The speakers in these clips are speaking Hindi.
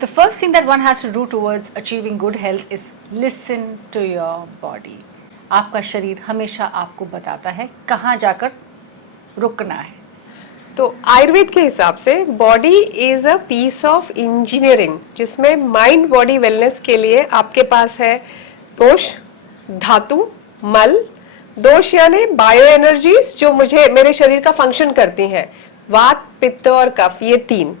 The first thing that one has to do towards achieving good health is listen to your body. आपका शरीर हमेशा आपको बताता है कहाँ जाकर रुकना है. तो आयुर्वेद के हिसाब से body is a piece of engineering, जिसमें माइंड बॉडी वेलनेस के लिए आपके पास है दोष, धातु, मल. दोष यानी बायो एनर्जीज जो मेरे शरीर का फंक्शन करती हैं, वात, पित्त और कफ, ये तीन.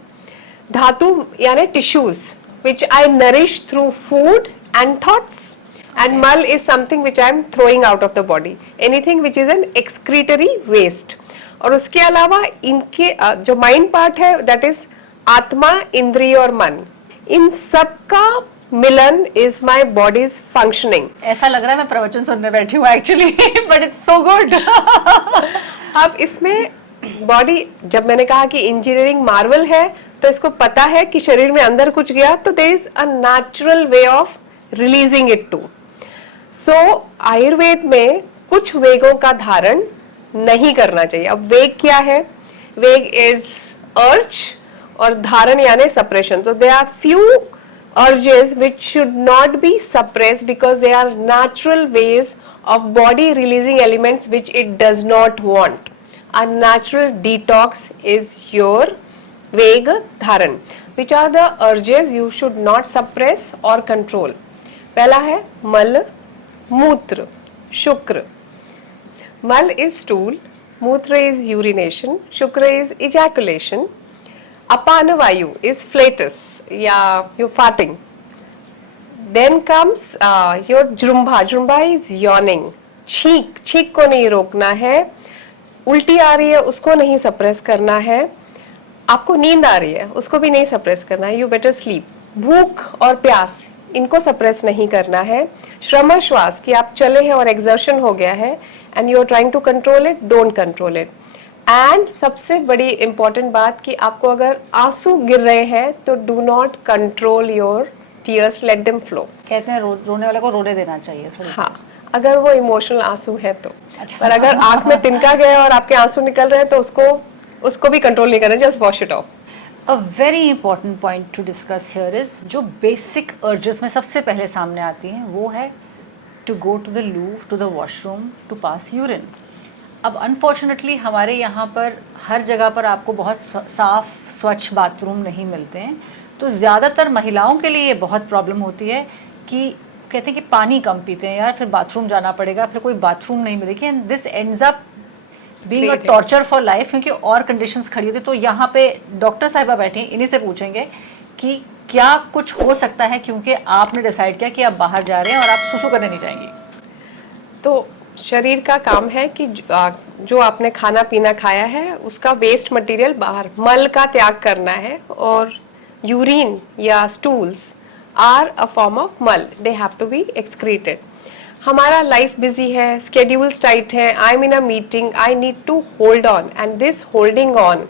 धातु यानी tissues which I nourish through food and thoughts. And mal is something which I am throwing out of the body, anything which is an excretory waste. और उसके अलावा इनके जो माइंड पार्ट है that is आत्मा, इंद्रिय और मन, इन सब का मिलन is my body's functioning. ऐसा लग रहा है मैं प्रवचन सुनने बैठी हूँ actually, but it's so good. अब इसमें बॉडी, जब मैंने कहा कि इंजीनियरिंग मार्वल है, तो इसको पता है कि शरीर में अंदर कुछ गया तो there is a natural way of releasing it too. सो आयुर्वेद में कुछ वेगों का धारण नहीं करना चाहिए. अब वेग क्या है? वेग इज अर्ज और धारण यानी सप्रेशन. तो they are few urges which should not be suppressed because they are natural ways of body releasing elements which it does not want. A natural detox is your veg dharan, which are the urges you should not suppress or control. पहला है मल, मूत्र, शुक्र. मल is stool, मूत्र is urination, शुक्र is ejaculation, अपान वायु is flatus या your farting. Then comes your जृंभा. जृंभा is yawning. छींक, छींक को नहीं रोकना है. उल्टी आ रही है उसको नहीं सप्रेस करना है. आपको नींद आ रही है उसको भी नहीं सप्रेस करना है. You better sleep. भूख और प्यास, इनको सप्रेस नहीं करना है. श्रम श्वास कि आप चले हैं और एक्सर्शन हो गया है and you are trying to control it, don't control it. And सबसे बड़ी इंपॉर्टेंट बात कि आपको अगर आंसू गिर रहे हैं तो do not control your tears, let them flow. कहते हैं रोने वाले को रोने देना चाहिए थोड़ी. हाँ, अगर वो इमोशनल आंसू है तो. अच्छा. पर अगर आंख में तिनका गया और आपके आंसू निकल रहे हैं तो उसको भी कंट्रोल नहीं करना, just wash it of. A very important point to discuss here is जो basic urges में सबसे पहले सामने आती हैं वो है to go to the loo, to the washroom, to pass urine. अब unfortunately हमारे यहाँ पर हर जगह पर आपको बहुत साफ स्वच्छ बाथरूम नहीं मिलते हैं, तो ज़्यादातर महिलाओं के लिए ये बहुत प्रॉब्लम होती है कि कहते हैं कि पानी कम पीते हैं यार, फिर बाथरूम जाना पड़ेगा, फिर कोई बाथरूम नहीं मिलेगी, and this ends up being a torture for life, क्योंकि और कंडीशंस खड़ी होती. तो यहाँ पे डॉक्टर साहिबा बैठे हैं, इन्हीं से पूछेंगे कि क्या कुछ हो सकता है क्योंकि आपने डिसाइड किया कि आप बाहर जा रहे हैं और आप सुसु करने नहीं जाएंगी. तो शरीर का काम है कि जो आपने खाना पीना खाया है उसका वेस्ट मटेरियल बाहर, मल का त्याग करना है. और यूरिन या stools are a form of मल, they have to be excreted. हमारा लाइफ बिजी है, स्केड्यूल्स टाइट है, I am in a meeting, I need to hold on, and this holding on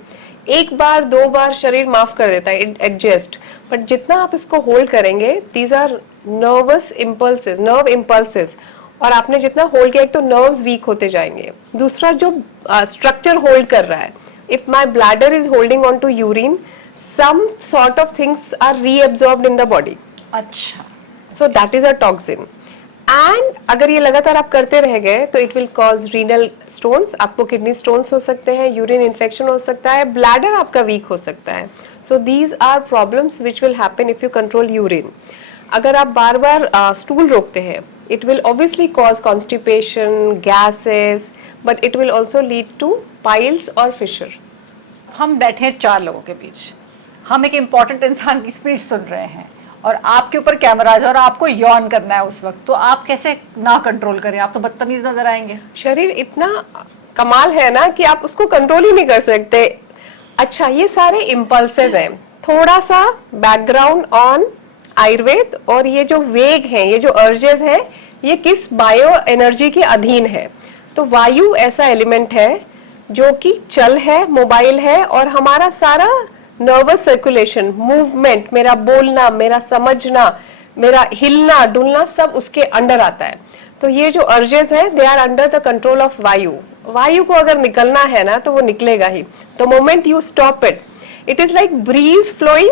एक बार दो बार शरीर माफ कर देता है, एडजस्ट. बट जितना आप इसको होल्ड करेंगे, these are nervous impulses, nerve impulses, और आपने जितना होल्ड किया एक तो नर्व्स वीक होते जाएंगे. दूसरा जो स्ट्रक्चर होल्ड कर रहा है, if my bladder is holding on to urine, some sort of things are reabsorbed in the body. अच्छा. So that is a toxin. And अगर ये लगातार आप करते रह गए तो it will cause renal stones, आपको किडनी स्टोन्स हो सकते हैं, यूरिन इन्फेक्शन हो सकता है, ब्लैडर आपका वीक हो सकता है. So these are problems which will happen if you control urine. अगर आप बार बार स्टूल रोकते हैं, it will obviously cause constipation, gases, but it will also lead to piles or fissure. हम बैठे हैं चार लोगों के बीच, हम एक इम्पॉर्टेंट इंसान की स्पीच सुन रहे हैं और आपके ऊपर कैमराज है और आपको यॉन करना है उस वक्त, तो आप कैसे ना कंट्रोल करें? आप तो बदतमीज नजर आएंगे. शरीर इतना कमाल है ना कि आप उसको कंट्रोल ही नहीं कर सकते. अच्छा, ये सारे इम्पल्सेस हैं. थोड़ा सा बैकग्राउंड ऑन आयुर्वेद, और ये जो वेग हैं, ये जो अर्जेस हैं, ये किस बायो एनर्जी के अधीन है. तो वायु ऐसा एलिमेंट है जो कि चल है, मोबाइल है, और हमारा सारा नर्वस सर्कुलेशन, मूवमेंट, मेरा बोलना, मेरा समझना, मेरा हिलना डुलना, सब उसके अंडर आता है. तो ये जो अर्जेस है, they are under the control of vayu. वायु को अगर निकलना है ना तो वो निकलेगा ही. The moment you stop it, it is like breeze flowing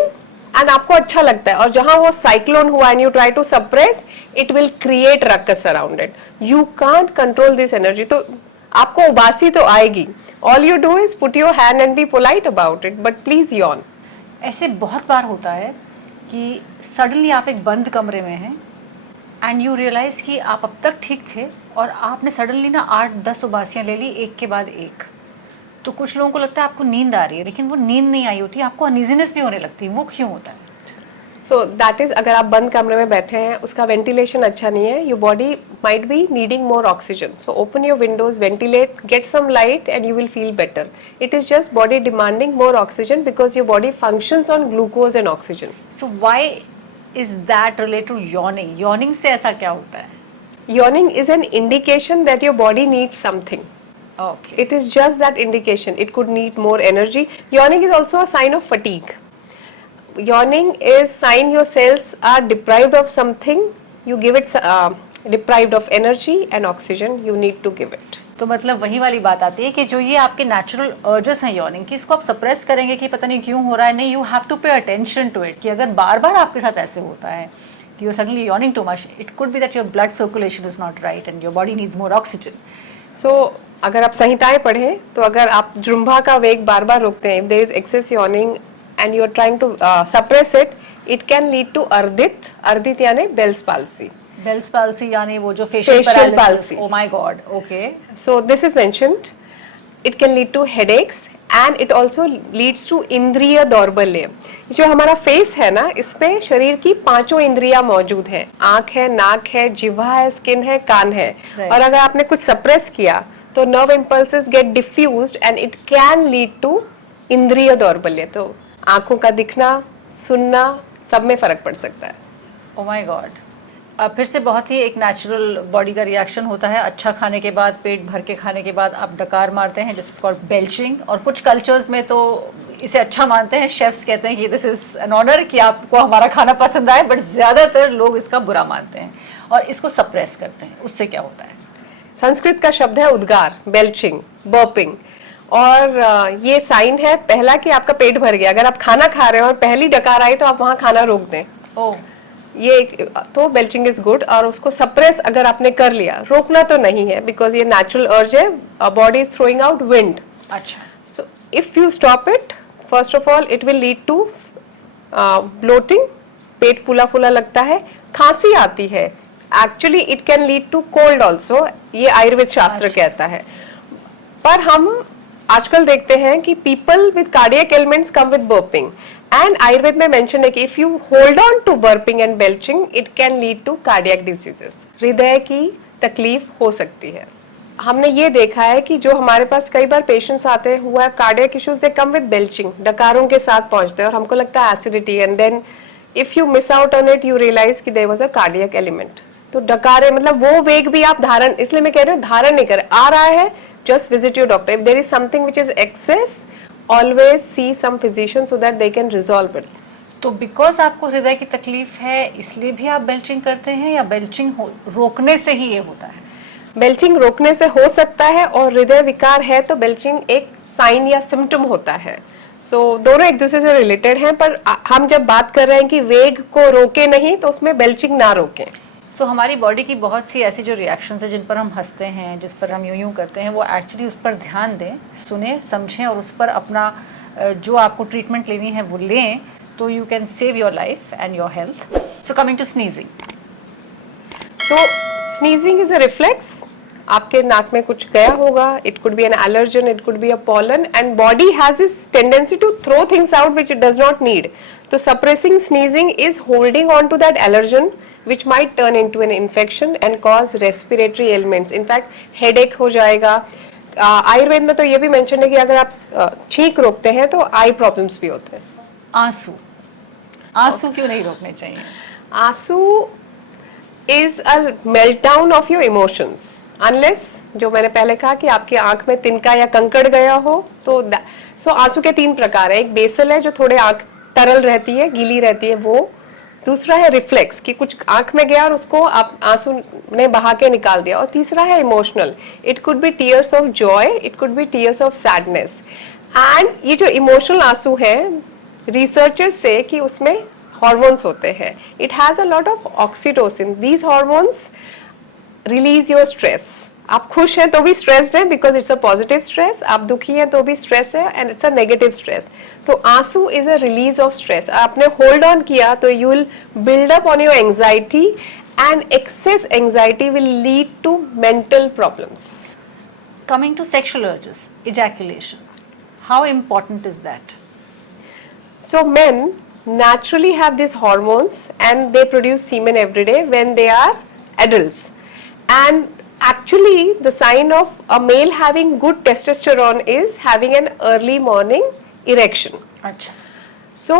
and आपको अच्छा लगता है, और जहां वो साइक्लोन हुआ and you try to suppress, it will create ruckus around it. You can't control this energy. तो आपको उबासी तो आएगी. All you do is put your hand and be polite about it, but please yawn. ऐसे बहुत बार होता है कि सडनली आप एक बंद कमरे में हैं एंड यू रियलाइज कि आप अब तक ठीक थे और आपने सडनली ना 8-10 उबासियाँ ले ली एक के बाद एक. तो कुछ लोगों को लगता है आपको नींद आ रही है, लेकिन वो नींद नहीं आई होती, आपको अनइजीनेस भी होने लगती है. वो क्यों होता है? सो दैट इज, अगर आप बंद कमरे में बैठे हैं, उसका वेंटिलेशन अच्छा नहीं है, your body might be needing more oxygen. So open your windows, ventilate, get some light and you will feel better. It is just body demanding more oxygen because your body functions on glucose and oxygen. So why is that related to yawning? Yawning से ऐसा क्या होता है? Yawning is an indication that your body needs something. Okay. It is just that indication. It could need more energy. Yawning is also a sign of fatigue. Yawning is sign your cells are deprived of something. You give it deprived of energy and oxygen. You need to give it. तो मतलब वही वाली बात आती है कि जो ये आपके नेचुरल अर्जेस हैं यॉर्निंग की, इसको आप सप्रेस करेंगे कि पता नहीं क्यों हो रहा है. नहीं, you have to pay attention to it. कि अगर बार बार आपके साथ ऐसे होता है कि you suddenly yawning too much, it could B that your blood circulation is not right and your body needs more oxygen. So अगर आप संहिताएं पढ़ें तो अगर आप जुम्बा का वेग बार बार रोकते हैं, if there is excess yawning and you are trying to suppress it, it can lead to ardit. ardit यानी Bell's palsy. बेल्स पाल्सी यानी वो जो facial Facial paralysis. palsy. Oh my God. Okay. So this is mentioned. It can lead to headaches and it also leads to इंद्रिय दौर्बल्य. जो हमारा फेस है ना, इसमें शरीर की 5 इंद्रियां मौजूद हैं. आंख है, नाक है, जिह्वा है, स्किन है, कान है. Right. और अगर आपने कुछ सप्रेस किया तो nerve impulses get diffused and it can lead to indriya daurbalya. तो आंखों का दिखना, सुनना, सब में फर्क पड़ सकता है. Oh my God. अब फिर से बहुत ही एक नेचुरल बॉडी का रिएक्शन होता है. अच्छा खाने के बाद, पेट भर के खाने के बाद आप डकार मारते हैं, जिस कॉल्ड बेल्चिंग. और कुछ कल्चर्स में तो इसे अच्छा मानते हैं. शेफ्स कहते हैं कि दिस इज एन ऑनर कि आपको हमारा खाना पसंद आए, बट ज़्यादातर लोग इसका बुरा मानते हैं और इसको सप्रेस करते हैं. उससे क्या होता है? संस्कृत का शब्द है उद्गार, बेल्चिंग, बर्पिंग. और ये साइन है पहला कि आपका पेट भर गया. अगर आप खाना खा रहे हो और पहली डकार आई तो आप वहाँ खाना रोक दें. ओह. ये तो बेल्चिंग इज गुड. और उसको सप्रेस अगर आपने कर लिया, रोकना तो नहीं है बिकॉज ये नेचुरल अर्ज है. Body is throwing out wind. अच्छा. So if you stop it, first of all it will lead to bloating. पेट फूला फूला लगता है, खांसी आती है. Actually it can lead to cold also. ये आयुर्वेद शास्त्र कहता है. पर हम आजकल देखते हैं कि people with cardiac ailments come with burping. And Ayurveda में मेंशन है कि if you hold on to burping and belching, it can lead to cardiac diseases. हृदय की तकलीफ हो सकती है. हमने ये देखा है कि जो हमारे पास कई बार पेशेंट्स आते हैं हुआ है cardiac issues, they come with belching, डकारों के साथ पहुंचते हैं और हमको लगता है acidity. And then if you miss out on it, you realize कि there was a cardiac element. तो डकारे मतलब वो वेग भी आप धारण, इसलिए मैं कह रही हूँ धारण नहीं करें. आ रहा है, just visit your doctor. If there is something which is excess, always see some physician so that they can resolve it. तो बिकॉज आपको हृदय की तकलीफ है इसलिए भी आप बेल्चिंग करते हैं, या बेल्चिंग रोकने से ही ये होता है? बेल्चिंग रोकने से हो सकता है, और हृदय विकार है तो बेल्चिंग एक साइन या सिम्टम होता है. सो दोनों एक दूसरे से रिलेटेड हैं. पर हम जब बात कर रहे हैं कि वेग को रोके नहीं, तो उसमें बेल्चिंग ना रोकें. सो हमारी बॉडी की बहुत सी ऐसी जो रिएक्शंस है जिन पर हम हंसते हैं, जिस पर हम यूं करते हैं, वो एक्चुअली उस पर ध्यान दें, सुने, समझें और उस पर अपना जो आपको ट्रीटमेंट लेनी है वो लें, तो you can save your life and your health. So coming to sneezing. So sneezing is a reflex. आपके नाक में कुछ गया होगा, it could be an allergen, it could be a pollen, and body has this tendency to throw things out which it does not need. तो suppressing sneezing is holding on to that allergen which might turn into an infection and cause respiratory ailments. In fact, headache हो जाएगा. आयुर्वेद में तो ये भी मेंशन है कि अगर आप छींक रोकते हैं तो आई प्रॉब्लम्स भी होते हैं. आंसू. आंसू क्यों नहीं रोकने चाहिए? आंसू is a meltdown of your emotions. Unless, जो मैंने पहले कहा कि आपकी आंख में तिनका या कंकड़ गया हो, तो आंसू के 3 प्रकार है. एक बेसल है जो थोड़े आंख तरल रहती है, गीली रहती है, वो. दूसरा है रिफ्लेक्स कि कुछ आंख में गया और उसको आप आंसू ने बहा के निकाल दिया. और तीसरा है emotional. It could B tears of Joy, it could B tears of sadness. And ये जो इमोशनल आंसू है, रिसर्चर्स से कि उसमें हार्मोन्स होते हैं. It has a lot of oxytocin. These hormones release your stress. आप खुश हैं तो भी स्ट्रेस्ड है because it's a positive stress. आप दुखी हैं तो भी स्ट्रेस है and it's a negative stress. तो आंसू is a release of stress. आपने होल्ड ऑन किया तो you will build up on your anxiety and excess anxiety will lead to mental problems. Coming to sexual urges, ejaculation, how important is that? So men naturally have these hormones and they produce semen every day when they are adults. And actually the sign of a male having good testosterone is having an early morning erection. अच्छा. So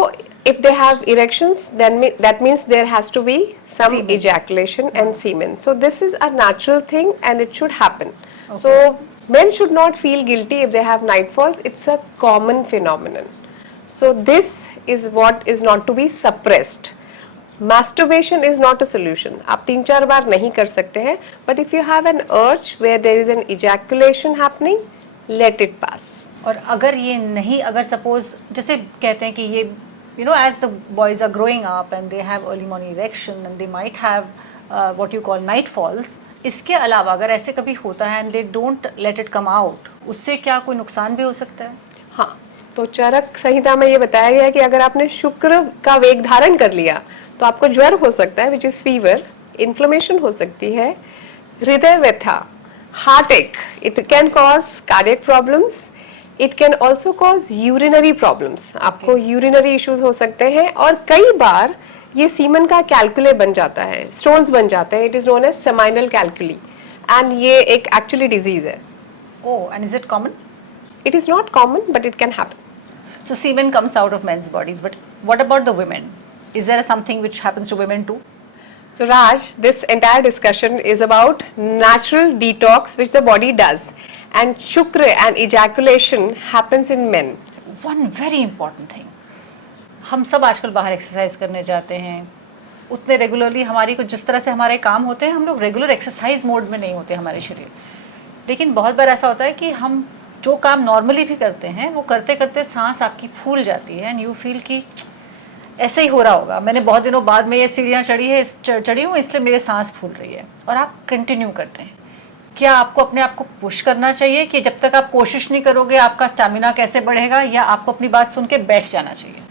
if they have erections, then that means there has to be some Semen. ejaculation and semen. So this is a natural thing and it should happen. Okay. So men should not feel guilty if they have night falls. It's a common phenomenon. So this is what is not to be suppressed. Masturbation is not a solution. आप 3-4 बार नहीं कर सकते हैं. But if you have an urge where there is an ejaculation happening, let it pass. और अगर ये नहीं, अगर सपोज जैसे कहते हैं कि ये as the boys are growing up and they have early morning erection and they might have what you call night falls, इसके अलावा अगर ऐसे कभी होता है and they don't let it come out, उससे क्या कोई नुकसान भी हो सकता है? हाँ, तो चरक संहिता में ये बताया गया है कि अगर आपने शुक्र का वेग धारण कर लिया तो आपको ज्वर हो सकता है, विच इज फीवर, इन्फ्लेमेशन हो सकती है, हृदय व्यथा, हार्ट एक, it can cause cardiac problems, it can also cause urinary problems. आपको यूरिनरी इश्यूज हो सकते हैं और कई बार ये सीमन का कैलकुले बन जाता है, स्टोन्स बन जाते हैं. It is known as seminal calculi and ये एक एक्चुअली डिजीज है. Oh, and is it common? It is not common, but it can happen. So semen comes out of men's bodies, but what about the women? Is there something which happens to women too? So Raj, this entire discussion is about natural detox which the body does, and shukra and ejaculation happens in men. One very important thing. हम सब आजकल बाहर एक्सरसाइज करने जाते हैं, उतने रेगुलरली हमारी कुछ जिस तरह से हमारे काम होते हैं, हम लोग रेगुलर एक्सरसाइज मोड में नहीं होते हमारे शरीर. लेकिन बहुत बार ऐसा होता है कि हम जो काम नॉर्मली भी करते हैं वो करते करते सांस आपकी फूल जाती है एंड यू फील कि ऐसे ही हो रहा होगा, मैंने बहुत दिनों बाद में ये सीढ़ियाँ चढ़ी हूँ इसलिए मेरे सांस फूल रही है, और आप कंटिन्यू करते हैं. क्या आपको अपने आप को पुश करना चाहिए कि जब तक आप कोशिश नहीं करोगे आपका स्टैमिना कैसे बढ़ेगा, या आपको अपनी बात सुन के बैठ जाना चाहिए?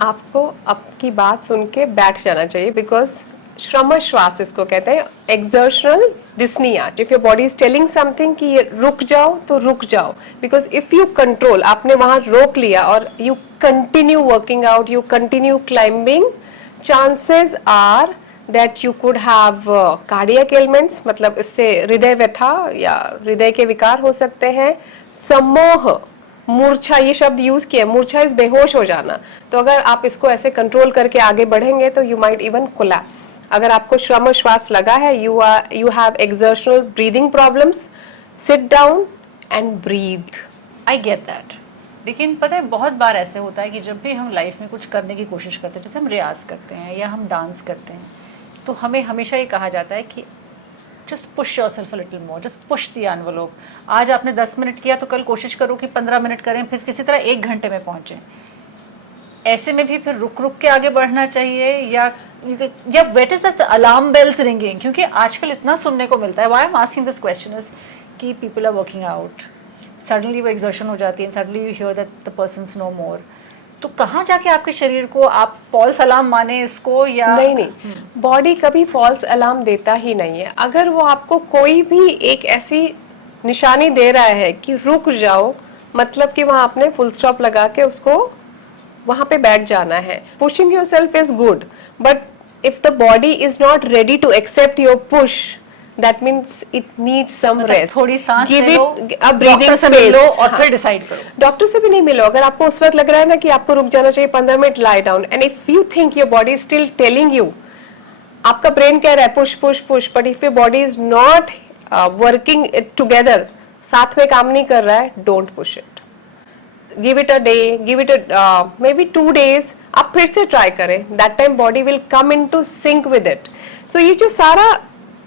आपको आपकी बात सुन के बैठ जाना चाहिए, बिकॉज श्रम श्वास इसको कहते हैं, exertional dyspnea. If your body is telling something कि ये रुक जाओ तो रुक जाओ, बिकॉज इफ यू कंट्रोल, आपने वहां रोक लिया और you continue working out, you continue climbing, chances are that you could have cardiac ailments, मतलब इससे हृदय व्यथा या हृदय के विकार हो सकते हैं, सम्मोह, मूर्छा, ये शब्द यूज किया, मूर्छा इज बेहोश हो जाना. तो अगर आप इसको ऐसे कंट्रोल करके आगे बढ़ेंगे तो यू माइट इवन कोलैप्स. अगर आपको श्रम श्वास लगा है, you have exertional breathing problems, sit down and breathe. I get that. लेकिन पता है बहुत बार ऐसे होता है कि जब भी हम लाइफ में कुछ करने की कोशिश करते हैं, जैसे हम रियाज करते हैं या हम डांस करते हैं, तो हमें हमेशा ये कहा जाता है कि just push yourself a little more, just push the envelope. आज आपने 10 मिनट किया तो कल कोशिश करो कि 15 मिनट करें, फिर किसी तरह 1 घंटे में पहुंचे. ऐसे में भी फिर रुक रुक के आगे बढ़ना चाहिए, या what is the alarm bells ringing? क्योंकि आजकल इतना सुनने को मिलता है. Why I am asking this question is कि people are working out, suddenly वो एग्जर्शन हो जाती है, suddenly you hear that the persons no more. तो कहाँ जाके आपके शरीर को आप फॉल्स अलार्म माने इसको, या नहीं, बॉडी कभी फॉल्स अलार्म देता ही नहीं है. अगर वो आपको कोई भी एक ऐसी निशानी दे रहा है कि रुक जाओ, मतलब कि वहां आपने फुल स्टॉप लगा के उसको वहां पे बैठ जाना है. Pushing yourself is good, but if the body is not ready to accept your push, that means it needs some rest. थोड़ी सांस Give ले लो, it a breathing डॉक्टर से space. मिल लो और हाँ. फिर डिसाइड करो. डॉक्टर से भी नहीं मिलो. अगर आपको उस वक्त लग रहा है ना कि आपको रुक जाना चाहिए, 15 minute lie down, and if you think your body is still telling you, आपका ब्रेन कह रहा है push push push, but if your body is not working it together, साथ में काम नहीं कर रहा है, don't push it. Give it a day, give it a maybe 2 days. आप फिर से ट्राई करें. That time body will come into sync with it. So ये जो सारा,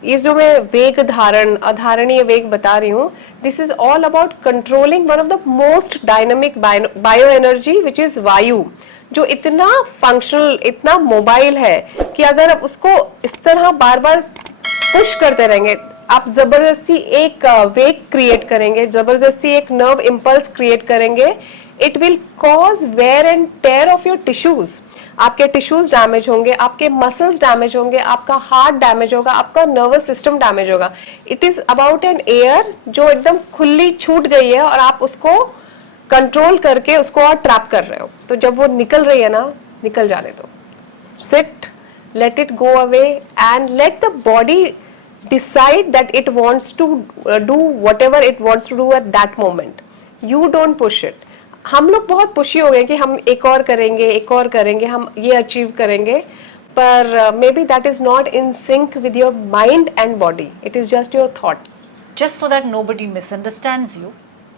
ये जो मैं वेग धारण अधारणीय वेग बता रही हूँ, this is all about controlling one of the most dynamic bio energy which is वायु. जो इतना फंक्शनल, इतना मोबाइल है कि अगर आप उसको इस तरह बार बार पुश करते रहेंगे, आप जबरदस्ती एक वेग क्रिएट करेंगे, जबरदस्ती एक नर्व इम्पल्स क्रिएट करेंगे, it will cause wear and tear of your tissues. आपके टिश्यूज डैमेज होंगे, आपके मसल्स डैमेज होंगे, आपका हार्ट डैमेज होगा, आपका नर्वस सिस्टम डैमेज होगा। It is about an air जो एकदम खुली छूट गई है और आप उसको कंट्रोल करके उसको और ट्रैप कर रहे हो। तो जब वो निकल रही है ना, निकल जाने दो, seat, let it go away and let the body decide that it wants to do whatever it wants to do at that moment. You don't push it. हम लोग बहुत पुशी हो गए कि हम एक और करेंगे, एक और करेंगे, हम ये अचीव करेंगे, पर may be that is not in sync with your mind and body, it is just your thought. Just so that nobody misunderstands you,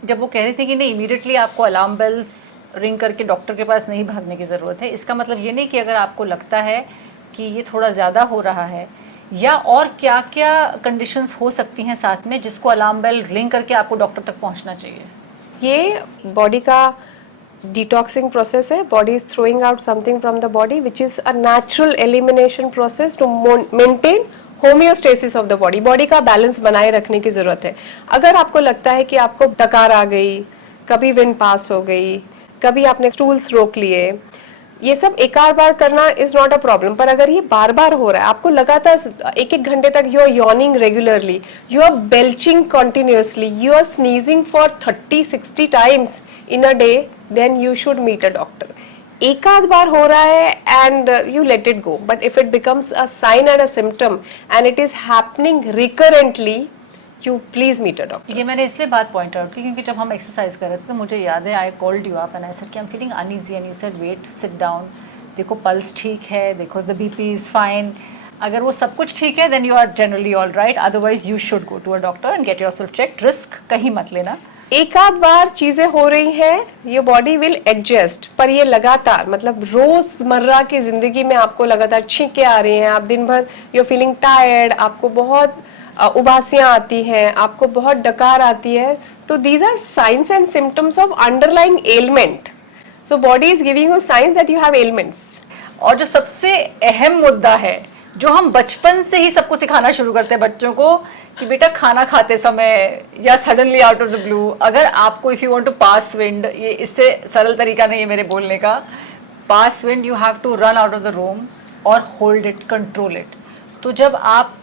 जब वो कह रही थी कि नहीं इमीडिएटली आपको अलार्म बेल्स रिंग करके डॉक्टर के पास नहीं भागने की ज़रूरत है, इसका मतलब ये नहीं कि अगर आपको लगता है कि ये थोड़ा ज़्यादा हो रहा है, या और क्या क्या कंडीशंस हो सकती हैं साथ में जिसको अलार्म बेल रिंग करके आपको डॉक्टर तक पहुंचना चाहिए? ये बॉडी का डिटॉक्सिंग प्रोसेस है। Body is throwing out something from the body which is a natural elimination process to maintain homeostasis of the body. Body का बैलेंस बनाए रखने की जरूरत है। अगर आपको लगता है कि आपको डकार आ गई, कभी विंड पास हो गई, कभी आपने स्टूल्स रोक लिए, ये सब एक आध बार करना इज नॉट अ प्रॉब्लम, पर अगर ये बार बार हो रहा है, आपको लगातार एक एक घंटे तक you are yawning regularly, you are belching continuously, you are sneezing for 30-60 times in a day, then you should meet a doctor. एक आध बार हो रहा है and you let it go, but if it becomes a sign and a symptom and it is happening recurrently, you please meet a doctor. ये मैंने इसलिए बात पॉइंट आउट की क्योंकि जब हम एक्सरसाइज कर रहे थे तो मुझे याद है I called you up and I said कि I am feeling uneasy and you said wait, sit down, देखो पल्स ठीक है, देखो द बीपी इज फाइन। अगर वो सब कुछ ठीक है then you are generally all right, otherwise you should go to a doctor and get yourself checked. Risk कहीं मत लेना। एक आध बार चीजें हो रही हैं, योर बॉडी विल एडजस्ट, पर ये लगातार, मतलब रोजमर्रा की जिंदगी में आपको लगातार छींकें आ रही हैं, आप दिन भर यू फीलिंग टायर्ड, आपको बहुत उबासियां आती हैं, आपको बहुत डकार आती है, तो these are signs and symptoms of underlying ailment. So body is giving you signs that you have ailments. और जो सबसे अहम मुद्दा है, जो हम बचपन से ही सबको सिखाना शुरू करते हैं बच्चों को कि बेटा खाना खाते समय या suddenly out of the blue, अगर आपको if you want to pass wind, ये इससे सरल तरीका नहीं है मेरे बोलने का, pass wind you have to run out of the room और होल्ड इट, कंट्रोल इट। तो जब आप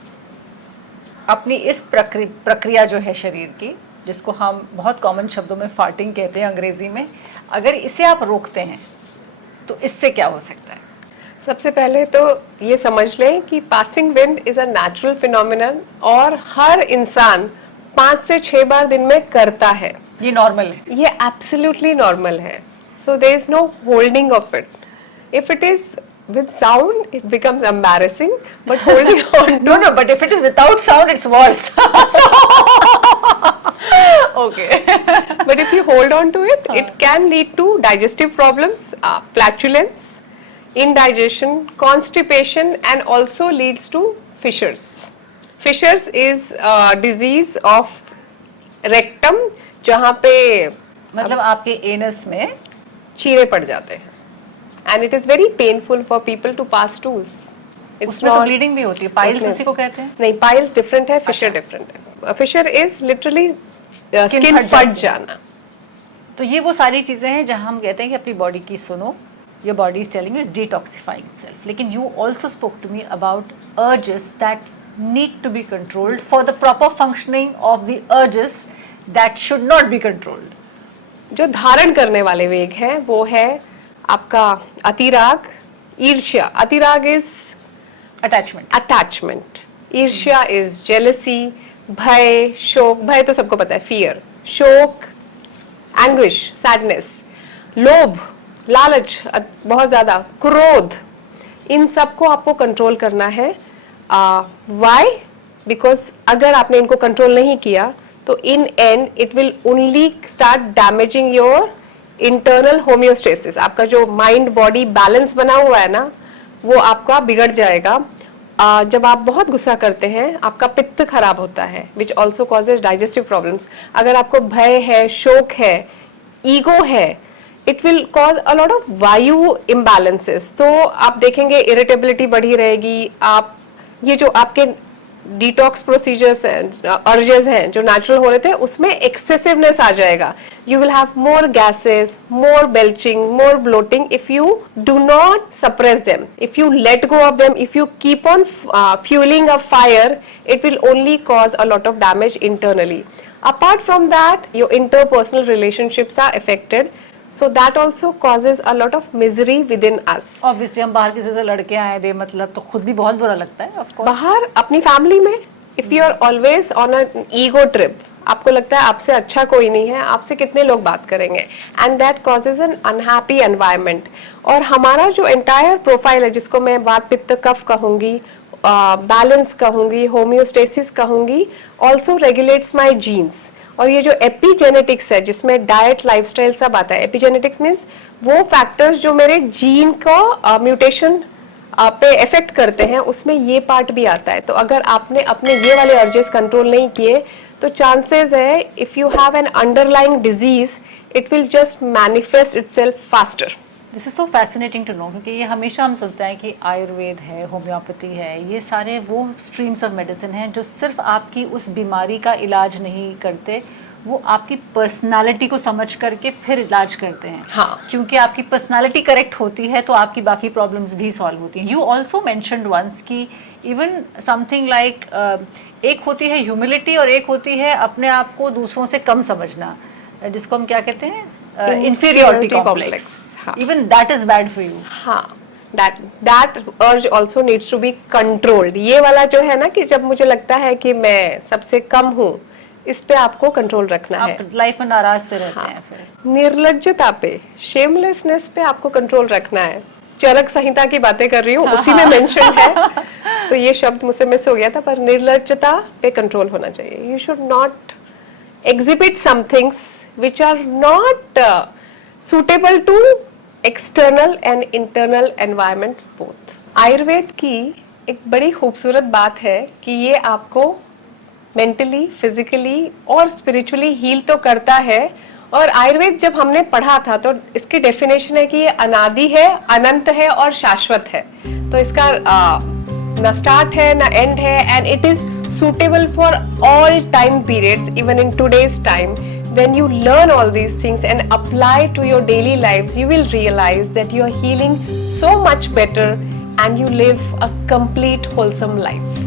अपनी इस प्रक्रिया जो है शरीर की, जिसको हम बहुत कॉमन शब्दों में फार्टिंग कहते हैं अंग्रेजी में, अगर इसे आप रोकते हैं तो इससे क्या हो सकता है? सबसे पहले तो ये समझ लें कि passing wind is a natural phenomenon और हर इंसान 5 से 6 बार दिन में करता है। ये नॉर्मल है, ये एब्सोल्युटली नॉर्मल है। So there is no holding off it. If it is with sound it becomes embarrassing, but holding on to no, but if it is without sound it's worse. Okay. But if you hold on to it, it can lead to digestive problems, flatulence, indigestion, constipation, and also leads to fissures. Fissures is a disease of rectum, जहाँ पे मतलब आपके एनस में चीरे पड़ जाते हैं, and it is very painful for people to pass stools. उसमें तो ब्लीडिंग भी होती है, पाइल्स उसी को कहते हैं? नहीं, पाइल्स डिफरेंट है, फिशर डिफरेंट है। फिशर इज लिटरली स्किन फट जाना। तो ये वो सारी चीजें हैं जहां हम कहते हैं कि अपनी बॉडी की सुनो, your body is telling you detoxifying itself. लेकिन you also spoke to me about urges that need to be controlled for the proper functioning of the urges that should not be controlled. जो धारण करने वाले वेग हैं वो है आपका अतिराग, ईर्ष्या। अतिराग इज अटैचमेंट, ईर्ष्या इज जेलसी, भय, शोक, भय तो सबको पता है, फियर, शोक, एंग्विश, सैडनेस, लोभ, लालच बहुत ज्यादा, क्रोध, इन सबको आपको कंट्रोल करना है। व्हाई? बिकॉज अगर आपने इनको कंट्रोल नहीं किया तो in and it will only start damaging your internal homeostasis. आपका जो माइंड बॉडी बैलेंस बना हुआ है ना, वो आपका बिगड़ जाएगा। जब आप बहुत गुस्सा करते हैं आपका पित्त खराब होता है, which also causes digestive problems. अगर आपको भय है, शोक है, ईगो है, it will cause a lot of वायु इम्बैलेंसेस। तो आप देखेंगे इरिटेबिलिटी बढ़ी रहेगी, आप ये जो आपके डिटॉक्स प्रोसीजर्स हैं, अर्जेस हैं जो नेचुरल हो रहे थे, उसमें एक्सेसिवनेस आ जाएगा। You will have more gases, more belching, more bloating if you do not suppress them, if you let go off them, if you keep on fueling a fire, it will only cause a lot of damage internally. Apart from that, your interpersonal relationships are affected, so that also causes a lot of misery within us. Obviously हम बाहर किसी से लड़के आए बेमतलब तो खुद भी बहुत बुरा लगता है ऑफ कोर्स। बाहर अपनी फैमिली में if you are always on an ego trip, आपको लगता है आपसे अच्छा कोई नहीं है, आपसे कितने लोग बात करेंगे, and that causes an unhappy environment. और हमारा जो entire profile है, जिसको मैं वात पित्त कफ कहूंगी, बैलेंस कहूंगी, होम्योस्टेसिस कहूंगी, ऑल्सो रेगुलेट्स माई जीन्स। और ये जो एपिजेनेटिक्स है, जिसमें डाइट, लाइफस्टाइल सब आता है, एपिजेनेटिक्स मीन्स वो फैक्टर्स जो मेरे जीन को म्यूटेशन पे इफेक्ट करते हैं, उसमें ये पार्ट भी आता है। तो अगर आपने अपने ये वाले अर्जेस कंट्रोल नहीं किए, तो चांसेस है if you have an underlying disease, it will just manifest itself faster. This is so fascinating to know, क्योंकि ये हमेशा हम सुनते हैं कि आयुर्वेद है, होम्योपैथी है, ये सारे वो स्ट्रीम्स ऑफ मेडिसिन हैं जो सिर्फ आपकी उस बीमारी का इलाज नहीं करते, वो आपकी पर्सनालिटी को समझ करके फिर इलाज करते हैं। हाँ, क्योंकि आपकी पर्सनालिटी करेक्ट होती है तो आपकी बाकी प्रॉब्लम्स भी सॉल्व होती हैं। यू ऑल्सो मैंशनड वंस कि इवन समथिंग लाइक एक होती है ह्यूमिलिटी और एक होती है अपने आप को दूसरों से कम समझना, जिसको हम क्या कहते हैं, inferiority complex. Even that is bad for you. हाँ, that urge also needs to be controlled. ये वाला जो है ना कि जब मुझे लगता है कि मैं सबसे कम हूँ, इस पे आपको कंट्रोल रखना है। आप लाइफ में नाराज से रहते हैं फिर। निर्लज्जता पे, शेमलेसनेस पे आपको कंट्रोल रखना है। चरक संहिता की बातें कर रही हूँ, उसी में मेंशन है, तो ये शब्द मुझसे मिस हो गया था, पर निर्लज्जता पे कंट्रोल होना चाहिए। You should not exhibit some things which are not suitable to external and internal environment both. Ayurveda की एक बड़ी खूबसूरत बात है कि ये आपको मेंटली, फिजिकली और स्पिरिचुअली हील तो करता है। और आयुर्वेद जब हमने पढ़ा था तो इसकी डेफिनेशन है कि ये अनादि है, अनंत है और शाश्वत है। तो इसका ना स्टार्ट है ना एंड है, and it is suitable for all time periods, even in today's time. When you learn all these things and apply to your daily lives, you will realize that you are healing so much better and you live a complete wholesome life.